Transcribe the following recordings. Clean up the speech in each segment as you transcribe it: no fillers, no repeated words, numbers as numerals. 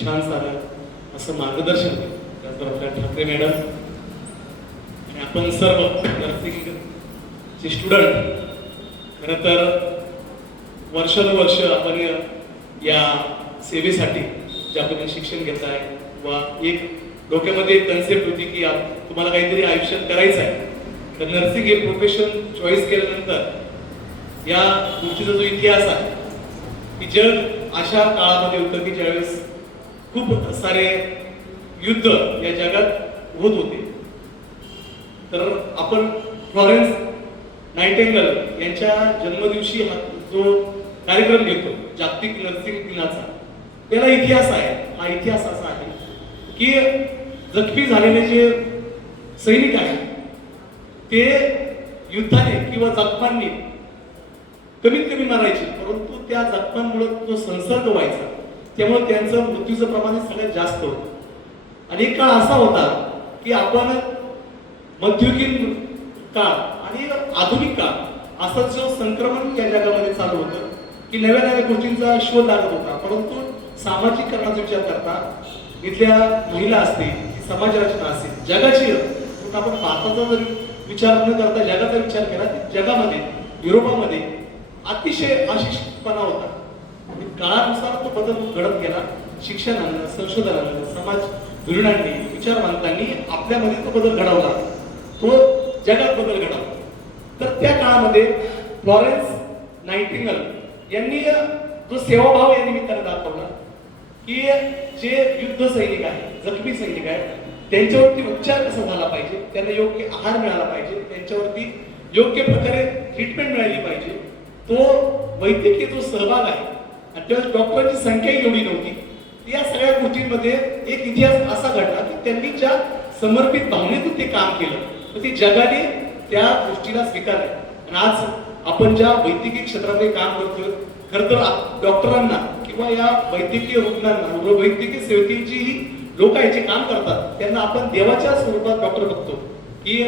छान सारं असं मार्गदर्शन त्याचबरोबर ठाकरे मॅडम आणि आपण सर्व नर्सिंगचे स्टुडंट खरं तर वर्षानुवर्ष आपण या सेवेसाठी जे आपण शिक्षण घेत आहे वा एक डोक्यामध्ये एक कन्सेप्ट होती की तुम्हाला काहीतरी आयुष्यात करायचं आहे, तर नर्सिंग हे प्रोफेशन चॉईस केल्यानंतर या गोष्टीचा जो इतिहास आहे की जग अशा काळामध्ये होतं की ज्यावेळेस खूप सारे युद्ध या जगात होत होते, तर आपण फ्लॉरेन्स नाइटिंगेल यांच्या जन्मदिवशी जो कार्यक्रम घेतो जागतिक नर्सिंग दिनाचा, त्याला इतिहास आहे. हा इतिहास असा आहे की जखमी झालेले जे सैनिक आहेत ते युद्धाने किंवा जखमांनी कमीत कमी मारायचे, परंतु त्या जखमांमुळे जो संसर्ग व्हायचा त्यामुळे त्यांचं मृत्यूचं प्रमाण सगळ्यात जास्त होतं. आणि एक काळ असा होता की आपण मध्ययुगीन काळ आणि आधुनिक काळ असं जो संक्रमण या जगामध्ये चालू होतं की नव्या नव्या गोष्टींचा शोध लागत होता, परंतु सामाजिकरणाचा विचार करता इथल्या महिला असतील, समाज रचना असेल, जगाची आपण भारताचा जर विचार न करता जगाचा विचार केला तर जगामध्ये युरोपामध्ये अतिशय अशिक्षितपणा होता. काळानुसार तो बदल घडत गेला. शिक्षणानं, संशोधनानं, समाज धोरणांनी, विचारवंतांनी आपल्यामध्ये तो बदल घडवला, तो जगात बदल घडवला. तर त्या काळामध्ये फ्लॉरेन्स नाइटिंगेल यांनी जो सेवाभाव या निमित्ताने दाखवला की जे युद्ध सैनिक आहेत, जखमी सैनिक आहेत, त्यांच्यावरती उपचार कसा झाला पाहिजे, त्यांना योग्य आहार मिळाला पाहिजे, त्यांच्यावरती योग्य प्रकारे ट्रीटमेंट मिळाली पाहिजे. तो वैद्यकीय जो सहभाग आहे आणि त्या डॉक्टरांची संख्या एवढी नव्हती. या सगळ्या गोष्टींमध्ये एक इतिहास असा घडला की त्यांनी ज्या समर्पित भावनेतून ते काम केलं, तर ते जगाने त्या गोष्टीला स्वीकारले. आणि आज आपण ज्या वैद्यकीय क्षेत्रामध्ये काम करतोय, खरं तर डॉक्टरांना किंवा या वैद्यकीय रुग्णांना, वैद्यकीय सेवेतील जी लोक आहेत जे काम करतात, त्यांना आपण देवाच्या स्वरूपात डॉक्टर बघतो की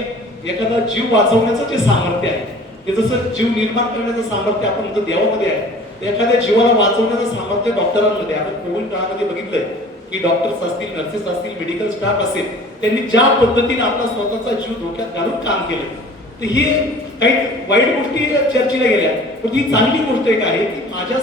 एखादा जीव वाचवण्याचं जे सामर्थ्य आहे ते जसं जीव निर्माण करण्याचं सामर्थ्य आपण म्हणतो देवामध्ये आहे, एखाद्या जीवाला वाचवण्याचं सामर्थ्य डॉक्टरांमध्ये. आपण कोविड काळामध्ये बघितलंय की डॉक्टर्स असतील, नर्सेस असतील, मेडिकल स्टाफ असेल, त्यांनी ज्या पद्धतीने आपला स्वतःचा जीव धोक्यात घालून काम केलं. तर ही काही वाईट गोष्टी चर्चेला गेल्या, पण ही चांगली गोष्ट एक आहे की माझ्या